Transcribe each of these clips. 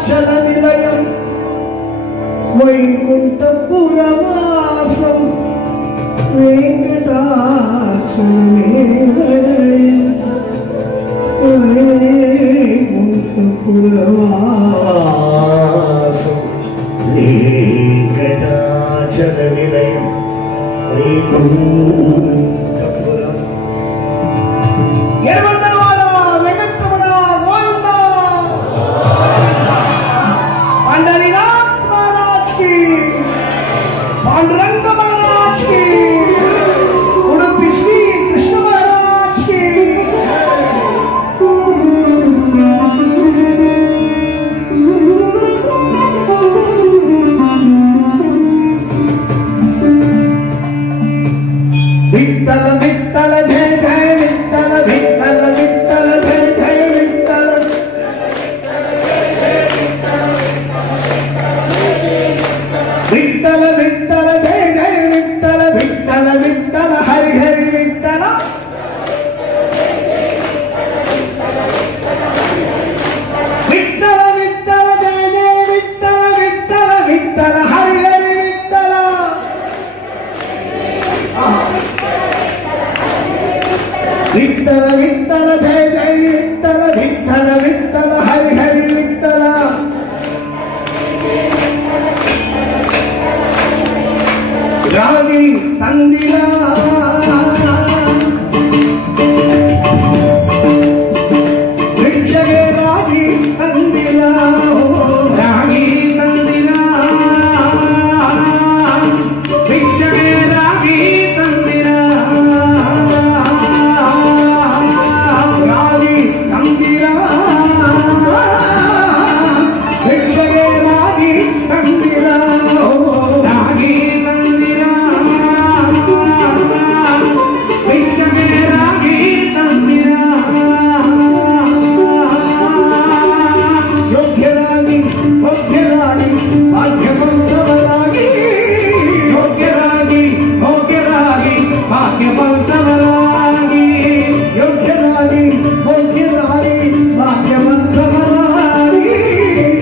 वेङ्कटाचलनिलयं वैकुण्ठपुरवासं वेङ्कटाचलनिलयं वैकुण्ठपुरवासं वेङ्कटाचलनिलयं वैकुण्ठपुरं येरवण्णवाड वेंकटरमण गोविंद पंढरीनाथ महाराज की पांडुरंग महाराज की उडुपी श्री कृष्ण महाराज की विठ्ठल विठ्ठल जय जय विठ्ठल विठ्ठल विठ्ठल जय जय विठ्ठल विठ्ठल विठ्ठल जय जय विठ्ठल विठ्ठल विठ्ठल हरि हरि विठ्ठल विठ्ठल विठ्ठल जय जय विठ्ठल विठ्ठल विठ्ठल हरि हरि विठ्ठल विठ्ठल विठ्ठल जय जय विठ्ठल विठ्ठल विठ्ठल हरि हरि विठ्ठल रागी तंदिरा भिक्षगे रागी तंदिरा रागी तंदिरा भिक्षगे रागी तंदिरा रागी तंदिरा भिक्षगे रागी तंदिरा रागी तंदिरा भिक्षगे रागी तंदिरा योग्यरागी भाग्यವಂತವರಾಗಿ ಯೋಗ್ಯರಾಗಿ ಭಾಗ್ಯವಂತವರಾಗಿ ಯೋಗ್ಯರಾಗಿ ಭಾಗ್ಯವಂತವರಾಗಿ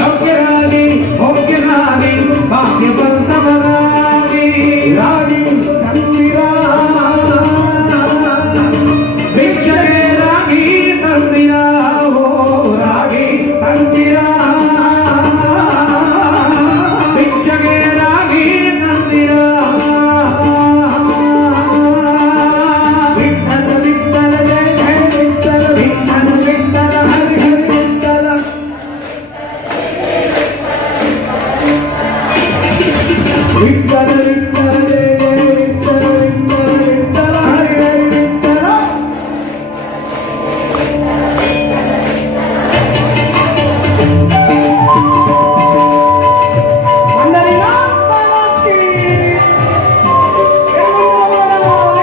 ಯೋಗ್ಯರಾಗಿ ಭಾಗ್ಯವಂತವರಾಗಿ ರಾಗಿ ತಂದಿರಾ ಭಿಕ್ಷೆಗೆ ರಾಗಿ ತಂದಿರಾ ಓ ರಾಗಿ ತಂದಿರಾ ಭಿಕ್ಷೆಗೆ ರಾಗಿ ತಂದಿರಾ ವಿಠ್ಠಲ ವಿಠ್ಠಲ ಜಯ ಜಯ ವಿಠ್ಠಲ ವಿಠ್ಠಲ ವಿಠ್ಠಲ ಹರಿ ಹರಿ ವಿಠ್ಠಲ ವಿಠ್ಠಲ ವಿಠ್ಠಲ ಜಯ ಜಯ ವಿಠ್ಠಲ ವಿಠ್ಠಲ ವಿಠ್ಠಲ ಹರಿ ಹರಿ ವಿಠ್ಠಲ पंढरीनाथ महाराज की येरवण्णवाड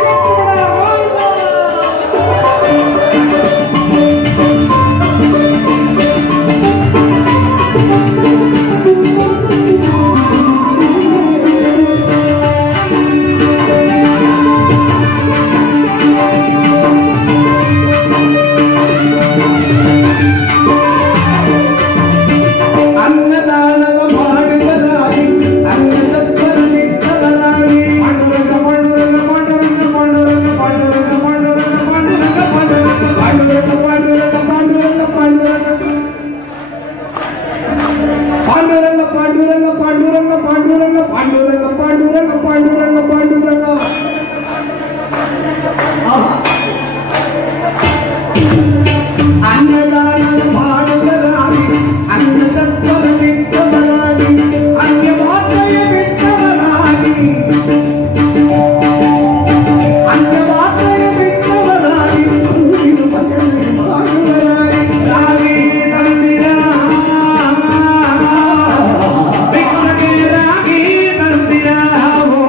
ಅನ್ನದಾನವ ಮಾಡುವರಾಗಿ ಅನ್ನ ಸತ್ವರನಿದ್ದವರಾಗಿ ಪಾಂಡುರಂಗ ಪಾಂಡುರಂಗ ಪಾಂಡುರಂಗ ಪಾಂಡುರಂಗ ಪಾಂಡುರಂಗ ಪಾಂಡುರಂಗ ಪಾಂಡುರಂಗ ಪಾಂಡುರಂಗ ಪಾಂಡುರಂಗ ಪಾಂಡುರಂಗ ಪಾಂಡುರಂಗ ಪಾಂಡುರಂಗ ಪಾಂಡುರಂಗ ಪಾಂಡುರಂಗ ಪಾಂಡುರಂಗ ಪಾಂಡುರಂಗ ಪಾಂಡುರಂಗ ಪಾಂಡುರಂಗ ಪಾಂಡುರಂಗ ಅನ್ನದಾನವ ಮಾಡುವರಾಗಿ ಅನ್ನ ಸತ್ವರನಿದ್ದವರಾಗಿ ಅನ್ಯವಾದಯ ಬಿಟ್ಟವರಾಗಿ ಅನ್ಯವಾದಯ ಬಿಟ್ಟವರಾಗಿ ಸೂರ್ಯನು ಭಜನೆ ಮಾಡುವರಾಗಿ ರಾಗಿ ತಂದಿರಾ ಭಿಕ್ಷೆಗೆ ರಾಗಿ ತಂದಿರಾ ಓ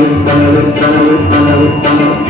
विठ्ठल विठ्ठल विठ्ठल विठ्ठल